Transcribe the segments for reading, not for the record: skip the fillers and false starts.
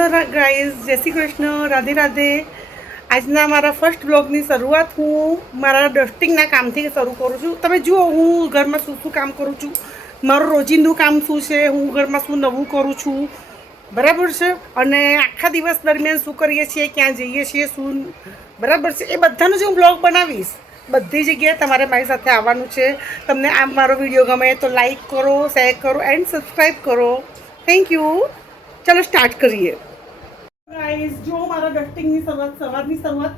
Hello guys, જય શ્રી કૃષ્ણ, રાધે રાધે. આજના મારા ફર્સ્ટ બ્લોગની શરૂઆત હું મારા ડસ્ટિંગના કામથી શરૂ કરું છું. તમે જુઓ હું ઘરમાં શું શું કામ કરું છું, મારું રોજિંદું કામ શું છે, હું ઘરમાં શું નવું કરું છું, બરાબર છે. અને આખા દિવસ દરમિયાન શું કરીએ છીએ, ક્યાં જઈએ છીએ, શું બરાબર છે, એ બધાનો જ હું બ્લોગ બનાવીશ. બધી જગ્યાએ તમારે મારી સાથે આવવાનું છે. તમને આ મારો વિડીયો ગમે તો લાઈક કરો, શેર કરો એન્ડ સબસ્ક્રાઈબ કરો. Thank you. ચલો સ્ટાર્ટ કરીએ. ગાઈઝ, જો મારા ડસ્ટિંગની સવારની શરૂઆત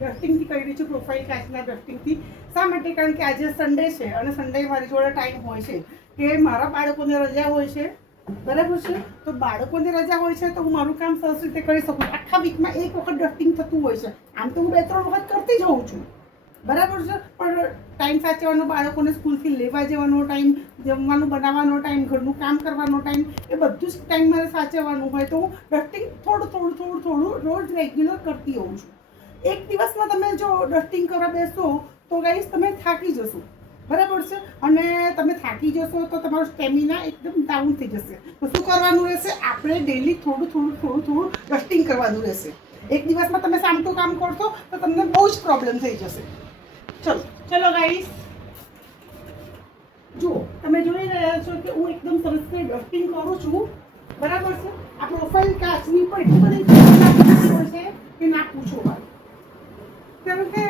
ડસ્ટિંગથી કરી રહી છું, પ્રોફાઇલ કાચના ડસ્ટિંગથી. શા માટે? કારણ કે આજે સન્ડે છે અને સન્ડે મારી જોડે ટાઈમ હોય છે કે મારા બાળકોને રજા હોય છે, બરાબર છે. તો બાળકોને રજા હોય છે તો હું મારું કામ સરસ રીતે કરી શકું. આખા વીકમાં એક વખત ડસ્ટિંગ થતું હોય છે. આમ તો હું 2-3 વખત કરતી જ હોઉં છું, બરાબર છે. પણ ટાઈમ સાચવવાનો, બાળકોને સ્કૂલથી લેવા જવાનો ટાઈમ, જમવાનું બનાવવાનો ટાઈમ, ઘરનું કામ કરવાનો ટાઈમ, એ બધું જ ટાઈમ મારે સાચવવાનું હોય. તો હું ડસ્ટિંગ થોડું રોજ રેગ્યુલર કરતી હોઉં છું. એક દિવસમાં તમે જો ડસ્ટિંગ કરવા બેસો તો ગાઈસ તમે થાકી જશો, બરાબર છે. અને તમે થાકી જશો તો તમારો સ્ટેમિના એકદમ ડાઉન થઈ જશે. તો શું કરવાનું રહેશે? આપણે ડેલી થોડું ડસ્ટિંગ કરવાનું રહેશે. એક દિવસમાં તમે સામટું કામ કરશો તો તમને બહુ જ પ્રોબ્લેમ થઈ જશે. ચલો ગાઈસ, જુઓ તમે જોઈ રહ્યા છો કે હું એકદમ સરસ રીતે ડસ્ટિંગ કરું છું, બરાબર છે. આ પ્રોફાઇલ કાચની પણ એટલી બધી હોય છે કે ના પૂછો વાત. કારણ કે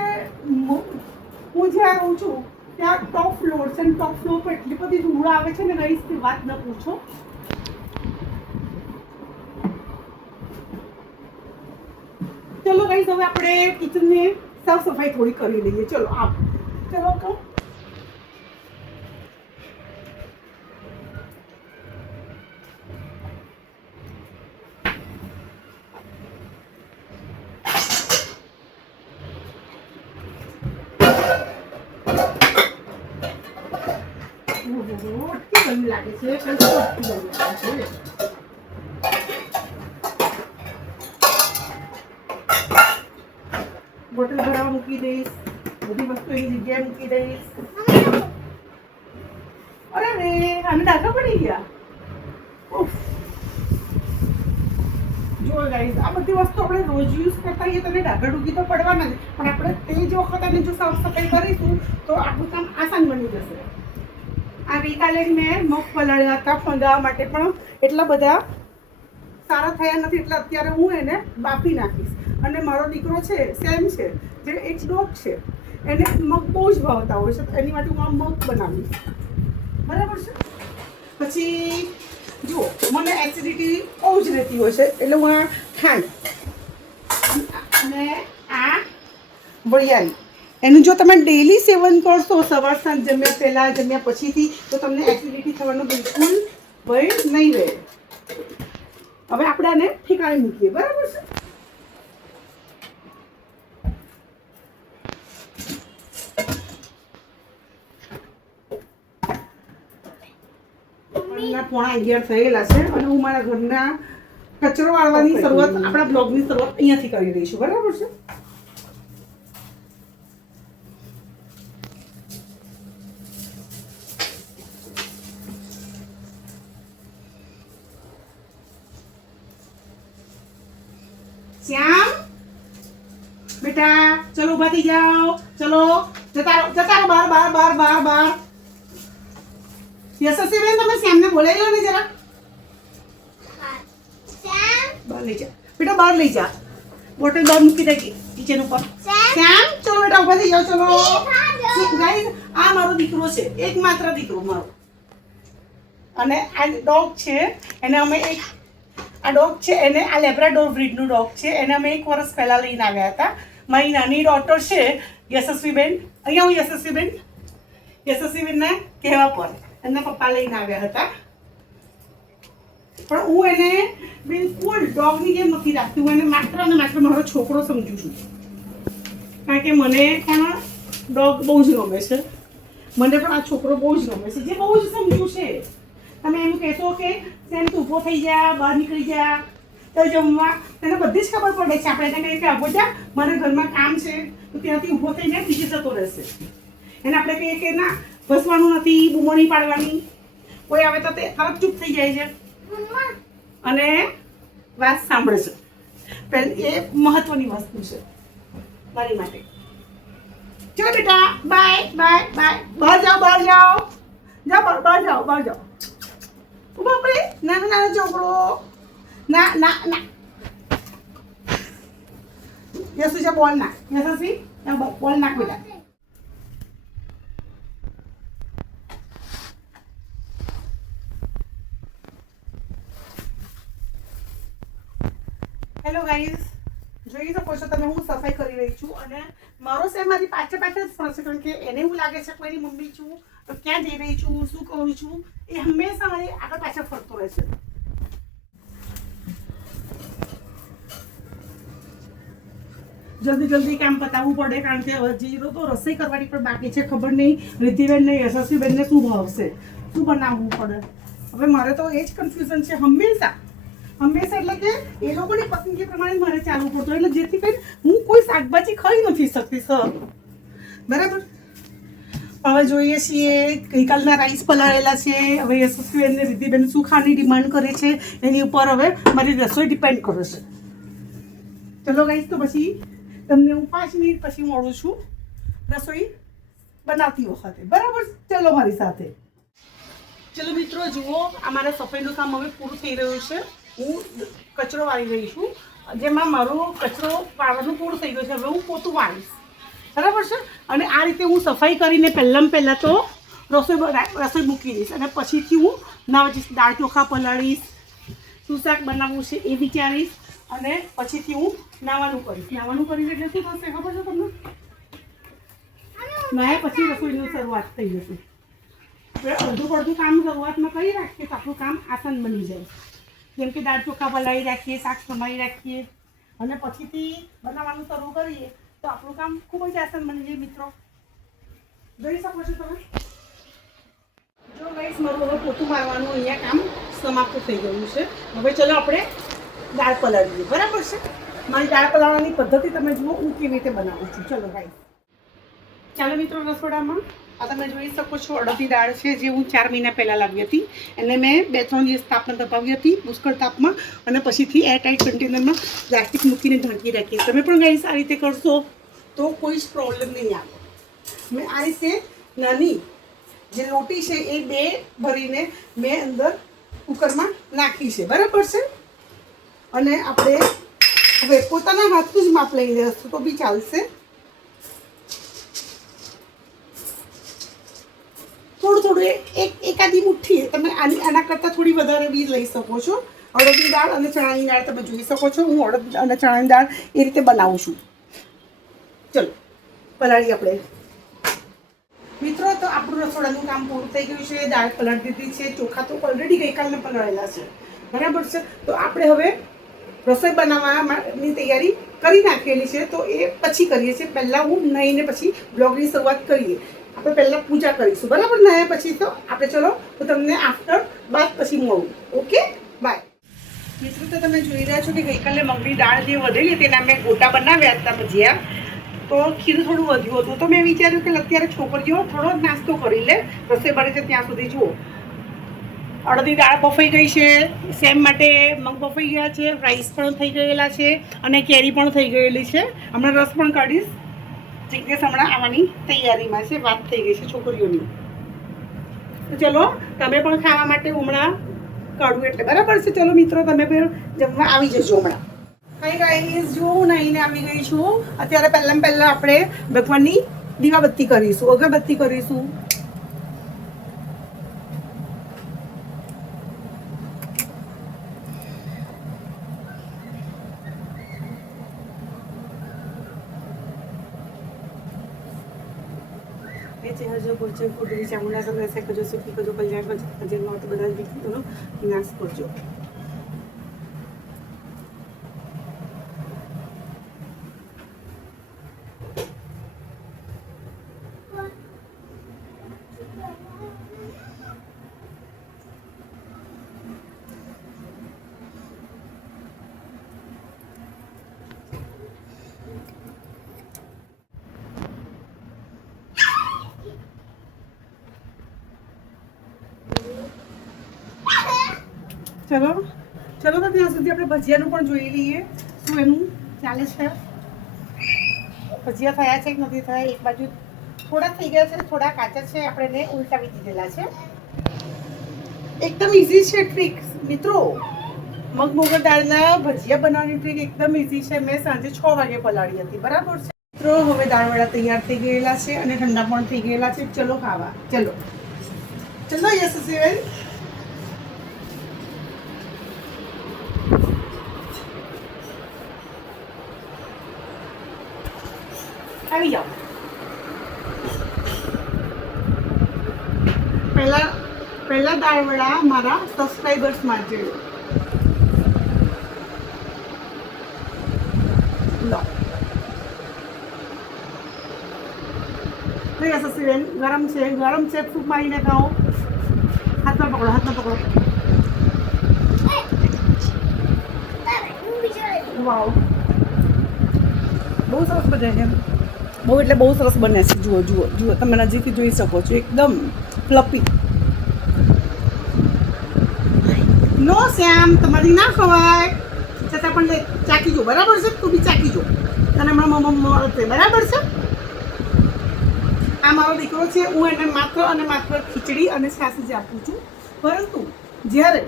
હું જ્યાં રહું છું ત્યાં ટોપ ફ્લોર છે અને ટોપ ફ્લોર પર એટલી બધી ધૂળ આવે છે ને ગાઈસ કે વાત ન પૂછો. ચલો ગાઈસ, હવે આપણે કિચનને સાફ સફાઈ થોડી કરી લઈએ. ચલો કહો. ગરમી લાગે છે, બોટલ ભરાવા મૂકી દઈશ, બધી વસ્તુ એની જગ્યાએ મૂકી દઈશ. અરે રે, આને ડાઘા પડી ગયા. જો ગાઈસ, આ બધી વસ્તુ આપણે રોજ યુઝ કરતા હોઈએ તો ડાઘા ડૂગી તો પડવાના જ, પણ આપણે તે જ વખત આને જો સાફ સફાઈ કરીશું તો આપણું કામ આસાન બની જશે. આ ગઈકાલે મેં મગ પલાળ્યા હતા ફંગાવા માટે, પણ એટલા બધા સારા થયા નથી, એટલે અત્યારે હું એને બાફી નાખીશ. અને મારો દીકરો છે, સેમ છે, જે એક ડોગ છે, એને મગ બહુ જ ભાવતા હોય છે, તો એની માટે હું આ મગ બનાવીશ, બરાબર છે. પછી જુઓ, મને એસિડિટી બહુ જ રહેતી હોય છે, એટલે હું આ ખાંડ અને આ વરિયાળી, એનું જો તમે ડેલી સેવન કરશો, સવાર સાંજ જમ્યા પહેલાં, જમ્યા પછીથી, તો તમને એસિડિટી થવાનો બિલકુલ ભય નહીં રહે. હવે આપણે આને ઠેકાણે મૂકીએ, બરાબર છે. પોણા 11 થયેલા છે અને હું મારા ઘરના કચરો વાળવાની શરૂઆત, આપણા બ્લોગની શરૂઆત અહીંયાથી કરી રહી છું, બરાબર છે. શ્યામ બેટા, ચલો ઊભા થઈ જાઓ. ચલો જતા રહો બહાર. યશસ્વી બેન, તમે શ્યામને બોલાવી લો ને જરા. બહાર લઈ જા બેટા, બહાર લઈ જા. બોટલ બહાર મૂકી દે કિચન ઉપર. શ્યામ, ચલો બેટા ઊભા થઈ જાઓ. ચલો ગાઈસ, આ મારો દીકરો છે, એકમાત્ર દીકરો મારો. અને આ ડોગ છે, એને અમે આ ડોગ છે, એને આ લેબ્રાડોર બ્રીડનું ડોગ છે, એને અમે 1 વર્ષ પહેલાં લઈને આવ્યા હતા. મારી નાની ડોટર છે યશસ્વીબેન, અહીંયા હું યશસ્વીબેનના કહેવા પર એમના પપ્પા લઈને આવ્યા હતા. પણ હું એને બિલકુલ ડોગની જેમ નથી રાખતી. હું એને માત્ર અને માત્ર મારો છોકરો સમજું છું. કારણ કે મને પણ ડોગ બહુ જ ગમે છે, મને પણ આ છોકરો બહુ જ ગમે છે, જે બહુ જ સમજું છે. તમે એમ કહેશો કે સેમ તું ઊભો થઈ જા, બહાર નીકળી જા, તો જમવા, તેને બધી જ ખબર પડે છે. આપણે એને કહીએ કે આવો જા, મારે ઘરમાં કામ છે, તો ત્યાંથી ઊભો થઈને બીજે જતો રહેશે. એને આપણે કહીએ કે ના ભસવાનું નથી, બૂમો નહીં પાડવાની, કોઈ આવે તો તે તરત ચૂપ થઈ જાય છે. અને વાત સાંભળજો. એ મહત્વની વસ્તુ છે મારી માટે. ચલો બેટા, બાય બાય બાય. બહાર જાઓ, બહાર જાઓ, જાઓ બહાર જાઓ, બહાર જાઓ. બાપરે, નાનો નાનો ચોકડો. ના ના ના. યસુ છે બોલ નાખ. યસસી બોલ નાખ બેટા. હેલો ગાઈઝ, જોઈ શકો છો તમે હું સફાઈ કરી રહી છું અને મારો સેમ મારી પાછળ પાછળ જ ફરશે, કારણ કે એને એવું લાગે છે કોઈની મમ્મી છું તો ક્યાં જઈ રહી છું, શું કરું છું, એ હંમેશા મારી આગળ પાછળ ફરતો રહેશે. જલ્દી જલ્દી કામ પતાવવું પડે, કારણ કે હજી તો રસોઈ કરવાની પણ બાકી છે. ખબર નહીં રિદ્ધિબેન ને યશસ્વીબેનને શું ભાવશે, શું બનાવવું પડે. હવે મારે તો એ જ કન્ફ્યુઝન છે હંમેશા. એટલે કે એ લોકોની પસંદગી પ્રમાણે મારે ચાલવું પડતું, એટલે જેથી કરીને હું કોઈ શાકભાજી ખાઈ નથી શકતી સર. બરાબર. હવે જોઈએ છીએ ગઈકાલના રાઈસ પલાળેલા છે. હવે યશસ્વી અને રિદ્ધિબેન શું ખાવાની ડિમાન્ડ કરે છે એની ઉપર હવે મારી રસોઈ ડિપેન્ડ કરે છે. ચલો ગાઈસ, તો પછી તમને હું 5 મિનિટ પછી મળું છું રસોઈ બનાવતી વખતે. બરાબર, ચલો મારી સાથે. ચલો મિત્રો, જુઓ અમારા સફાઈનું કામ હવે પૂરું થઈ રહ્યું છે. હું કચરો વાળી રહી છું, જેમાં મારો કચરો વાળવાનું પૂરું થઈ ગયું છે. હવે હું પોતું વાળીશ. બરાબર છે. અને આ રીતે હું સફાઈ કરીને પહેલાં તો રસોઈ મૂકી દઈશ અને પછીથી હું દાળ ચોખા પલાળીશ, શું શાક બનાવવું છે એ વિચારીશ અને પછીથી હું નાવાનું કરીશ. નાવાનું કરીને એટલે શું થશે ખબર છે તમને? નાયા પછી રસોઈની શરૂઆત થઈ જશે. અડધું કામ શરૂઆતમાં કરી રાખીએ તો આપણું કામ આસાન બની જાય. જેમ કે દાળ ચોખા પલાળી રાખીએ, શાક સમારી રાખીએ અને પછીથી બનાવવાનું શરૂ કરીએ તો આપણું કામ ખૂબ જ આસાન બની જાય. મિત્રો જોઈ શકો છો તમે. જો ગાઈસ, મારું હવે પોતું મારવાનું અહીંયા કામ સમાપ્ત થઈ ગયું છે. હવે ચલો આપણે દાળ પલાળીએ. બરાબર છે. મારી દાળ પલાળવાની પદ્ધતિ તમે જુઓ હું કેવી રીતે બનાવું છું. ચલો ગાઈસ, ચાલો મિત્રો રસોડામાં. આ તમે જોઈ શકો છો અડદની દાળ છે, જે હું 4 મહિના પહેલાં લાવી હતી. એને મેં 2-3 દિવસ તાપમાં દબાવી હતી, પુષ્કળ તાપમાં, અને પછીથી એરટાઇટ કન્ટેનરમાં પ્લાસ્ટિક મૂકીને ઢાંકી રાખી. તમે પણ ગાઈસ આ રીતે કરશો તો કોઈ જ પ્રોબ્લેમ નહીં આવે. મેં આ રીતે નાની જે લોટી છે એ 2 ભરીને મેં અંદર કુકરમાં નાખી છે. બરાબર છે. અને આપણે હવે પોતાના હાથનું જ માપ લઈ લેશું તો બી ચાલશે. થોડું એકાદી મુઠ્ઠી, તમે આના કરતાં થોડી વધારે બી લઈ શકો છો. અડદની દાળ અને ચણાની દાળ તમે જોઈ શકો છો. હું અડદ અને ચણાની દાળ એ રીતે બનાવું છું. ચલો પલાળી આપણે. મિત્રો, તો આપણું રસોડાનું કામ પૂરું થઈ ગયું છે. દાળ પલાળી દીધી છે. ચોખા તો ઓલરેડી ગઈકાલના પલાળેલા છે. બરાબર છે. તો આપણે હવે રસોઈ બનાવવાની તૈયારી કરી નાખેલી છે, તો એ પછી કરીએ છીએ. પહેલાં હું નાહીને પછી બ્લોગની શરૂઆત કરીએ. આપણે પહેલાં પૂજા કરીશું. બરાબર. નાહ્યા પછી તો આપણે ચલો હું તમને આફ્ટર બાદ પછી મળું. Okay, bye. મિત્રો, તો તમે જોઈ રહ્યા છો કે ગઈકાલે મગની દાળ જે વધેલી તેના મેં ગોટા બનાવ્યા હતા ભજીયા. તો ખીરું થોડું વધ્યું હતું, તો મેં વિચાર્યું કે અત્યારે છોકરીઓ થોડો નાસ્તો કરી લે, રસોઈ બને છે ત્યાં સુધી. જુઓ અડદની દાળ બફાઈ ગઈ છે, સેમ માટે મગ બફાઈ ગયા છે, રાઈસ પણ થઈ ગયેલા છે અને કેરી પણ થઈ ગયેલી છે. હમણાં રસ પણ કાઢીશ. જિજ્ઞેસ હમણાં આવવાની તૈયારીમાં છે. વાત થઈ ગઈ છે છોકરીઓની. તો ચલો તમે પણ ખાવા માટે હમણાં કાઢું એટલે બરાબર છે. ચલો મિત્રો, તમે પણ જમવા આવી જજો હમણાં. હાય ગાઈઝ, જો હું નાહીને આવી ગઈ છું. અત્યારે પહેલાં આપણે ભગવાનની દીવાબત્તી કરીશું, અગરબત્તી કરીશું. હજો કરજો, કુદરી ચામુંડા સગા કરજો, સુખી કરજો, કલ્યાણ કરજો, અજયમાં તો બધા જ વિઘ્નોનો વિનાશ કરજો. ચલો ચલો તો ત્યાં સુધી આપણે ભજીયાનું પણ જોઈ લઈએ શું એનું ચાલે છે. ભજીયા થયા છે કે નથી થયા. એક બાજુ થોડા થઈ ગયા છે, થોડા કાચા છે. આપણે એને ઉલટાવી દીધેલા છે. એકદમ ઇઝી છે ટ્રીક મિત્રો. મગ મોગર દાળના ભજીયા બનાવવાની ટ્રીક એકદમ ઇઝી છે. મેં સાંજે 6 વાગે પલાળી હતી, બરાબર છે મિત્રો. હવે દાળવડા તૈયાર થઈ ગયેલા છે અને ઠંડા પણ થઈ ગયેલા છે. ચલો ખાવા. ચલો ચલો યશસ્વીબેન. આવી જાઓ. પહેલા દાળવડા મારા સબસ્ક્રાઈબર્સ માટે લો. યશસ્વીબેન ગરમ છે, ગરમ છે. ફૂંક મારીને ખાઓ. હાથમાં પકડો, હાથમાં પકડો. વાવ, બહુ સરસ બને છે. બહુ એટલે બહુ સરસ બને છે. જુઓ જુઓ જુઓ, તમે નજીકથી જોઈ શકો છો. એકદમ ફ્લપી. નો શ્યામ, તમારી ના ખવાય. છતાં પણ ચાકી જો, બરાબર છે. તું બી ચાકી જો. તને હમણાં મળશે, બરાબર છે. આ મારો દીકરો છે. હું એને માત્ર અને માત્ર ખીચડી અને છાશ જ આપું છું. પરંતુ જ્યારે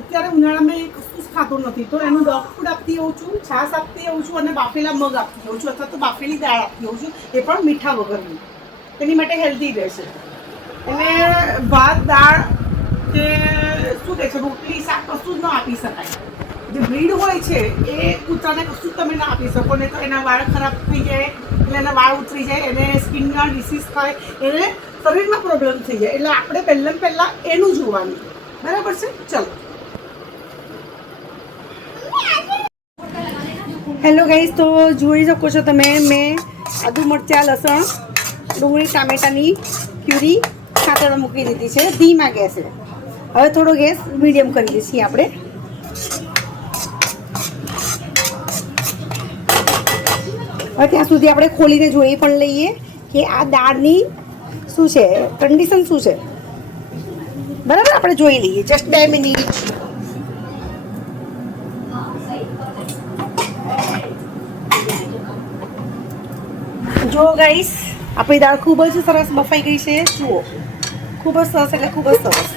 અત્યારે ઉનાળામાં એ કશું જ ખાતો નથી, તો એનું ડોગ ફૂડ આપતી હોઉં છું, છાશ આપતી હોઉં છું અને બાફેલા મગ આપતી હોઉં છું, અથવા તો બાફેલી દાળ આપતી હોઉં છું, એ પણ મીઠા વગરની. એની માટે હેલ્ધી રહેશે. એને ભાત દાળ કે શું કહે છે, રોટલી શાક કશું જ ન આપી શકાય. જે બ્રીડ હોય છે એ કૂતરાને કશું જ તમે ના આપી શકો ને, તો એના વાળ ખરાબ થઈ જાય, એટલે એના વાળ ઉતરી જાય, એને સ્કિનના ડિસીઝ થાય, એને શરીરમાં પ્રોબ્લેમ થઈ જાય. એટલે આપણે પહેલાં એનું જોવાનું, બરાબર છે. ચલો. હેલો ગાઈસ, તો જોઈ શકો છો તમે, મેં આદુ મરચાં લસણ ડુંગળી ટામેટાની પ્યુરી ખાતરમાં મૂકી દીધી છે ધીમા ગેસે. હવે થોડો ગેસ મીડિયમ કરી દઈએ છીએ આપણે. હવે ત્યાં સુધી આપણે ખોલીને જોઈ પણ લઈએ કે આ દાળની શું છે, કન્ડિશન શું છે. બરાબર, આપણે જોઈ લઈએ. Just 2 minute. જો ગાઈસ, આપણી દાળ ખૂબ જ સરસ બફાઈ ગઈ છે. જુઓ, ખૂબ જ સરસ, એટલે ખૂબ જ સરસ.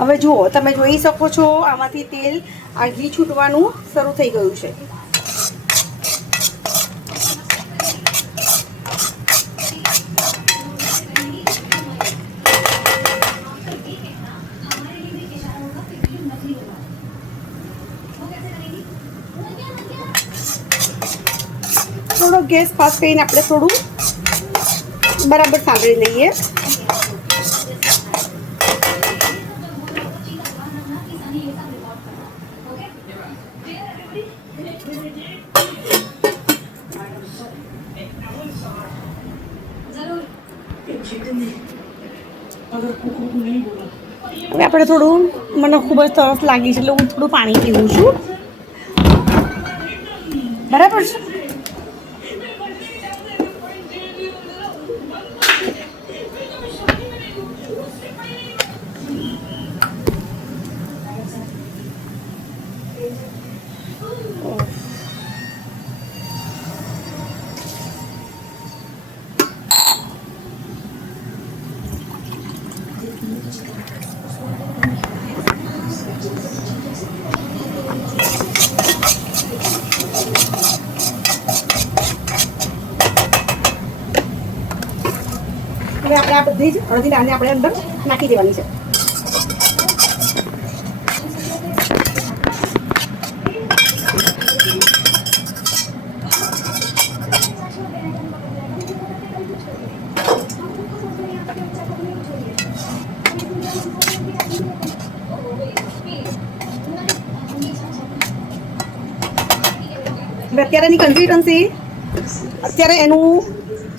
હવે જુઓ, તમે જોઈ શકો છો આમાંથી તેલ આ ઘી છૂટવાનું શરૂ થઈ ગયું છે. થોડો ગેસ ફાસ્ટ કરીને આપણે થોડું બરાબર સાંભળી લઈએ. હવે આપણે થોડું, મને ખૂબ જ તરસ લાગી છે એટલે હું થોડું પાણી પીવું છું, બરાબર છે. હવે આપણે આ બધી જ અડધી દાળને આપણે અંદર નાખી દેવાની છે. અત્યારે એની કન્સિસ્ટન્સી અત્યારે એનું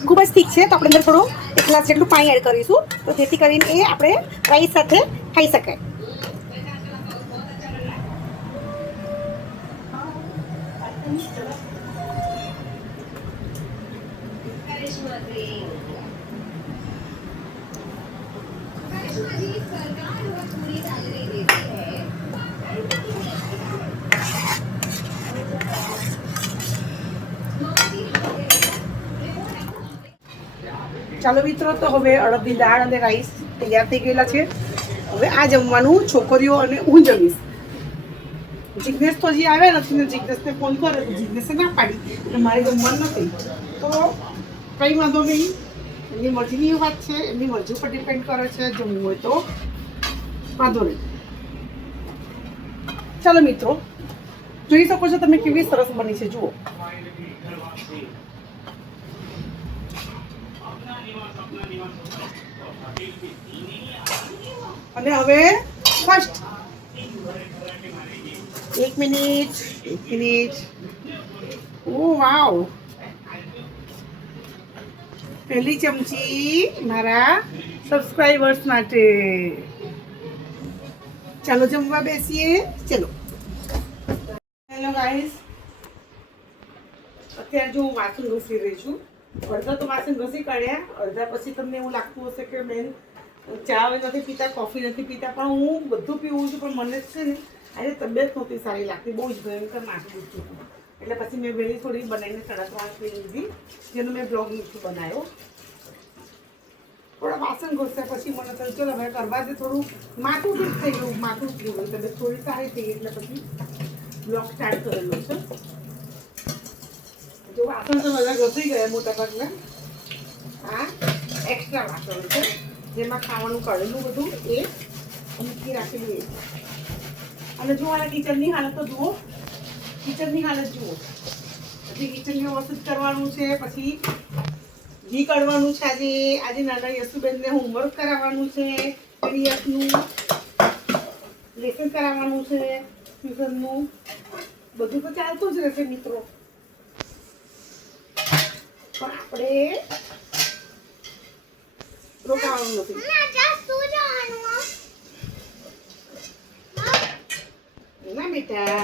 ખૂબ જ ઠીક છે, તો આપણે અંદર થોડો 1 ગ્લાસ જેટલું પાણી એડ કરીશું, તો જેથી કરીને એ આપણે રાઈસ સાથે ખાઈ શકાય. ચાલો મિત્રો, તો હવે અડદની દાળ અને રાઈસ તૈયાર થઈ ગયેલા છે. હવે આ જમવાનું છોકરીઓ અને હું જમીશ. જિજ્ઞેશ તો હજી આવ્યા નથી ને જિજ્ઞેશને ફોન કર્યો તો જિજ્ઞેશે ના પાડી કે મારે જમવાનું નથી. તો કંઈ વાંધો નહીં, એમની મરજીની વાત છે, એમની મરજી પર ડિપેન્ડ કરે છે. જમવું હોય તો વાંધો નહીં. ચાલો મિત્રો, જોઈ શકો છો તમે કેવી સરસ બની છે. જુઓ, અને હવે ફર્સ્ટ એક મિનિટ. ઓ વાવ, પહેલી ચમચી મારા સબસ્ક્રાઈબર્સ માટે. ચાલો જમવા બેસીએ. ચલો. હેલો ગાઈસ, અત્યારે જો હું વાસણ ઘસી રહી છું. અડધા તો વાસણ ઘસી કાઢ્યા, અડધા પછી તમને એવું લાગતું હશે કે બેન ચા નથી પીતા, કોફી નથી પીતા, પણ હું બધું પીવું છું. પણ મને છે ને આજે તબિયત નહોતી સારી લાગતી, બહુ જ ભયંકર માથું દુખતું હતું. એટલે પછી મેં વહેલી થોડી બનાવીને 3:30 પી લીધી, જેનો મેં બ્લોગ નથી બનાવ્યો. થોડા વાસણ ઘસ્યા પછી મને થયું ચલો હવે કરવા દે. થોડું માથું ઠીક થઈ ગયું, માથું ગયું, તબિયત થોડી સારી થઈ ગઈ, એટલે પછી બ્લોગ સ્ટાર્ટ કરેલો છે. જો વાસણ તો બધા ઘસી ગયા મોટા ભાગના. આ એક્સ્ટ્રા વાસણ છે જેમાં ખાવાનું કરેલું બધું એ મૂકી રાખેલું એ. અને જો આ કિચનની હાલત તો જુઓ, કિચનની હાલત જુઓ. પછી કિચન વ્યવસ્થિત કરવાનું છે, પછી ઘી કાઢવાનું છે. આજે નાના યશુબેનને હોમવર્ક કરાવવાનું છે, પીડીએફનું લેસન કરાવવાનું છે, ટ્યુશનનું બધું તો ચાલતું જ રહેશે મિત્રો. પણ આપણે રોકાવાનું નથી. ના બેટા,